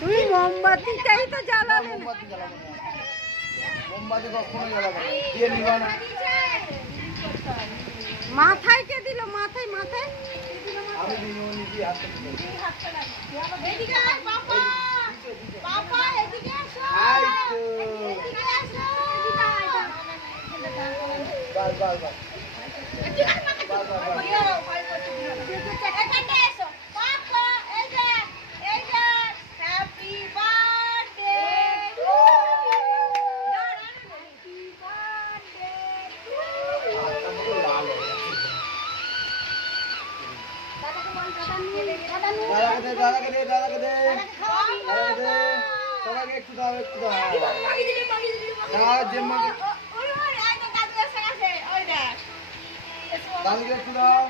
তুমি মোমবাতিটাই তো জ্বালালে। মোমবাতি কখনো জ্বালাবে না, দিয়ে নিবা না। মাথায় কে দিল? মাথায় মাথায় আমি নিজে হাতে এদিকে আয় বাবা, বাবা এদিকে এসো, এদিকে এসো। বাস বাস বাস এখানে এসো বাবা, এই যে হ্যাপি বার্থডে টু দাদাকে দে সবাইকে একটু দাও দাদুকে একটু দাও।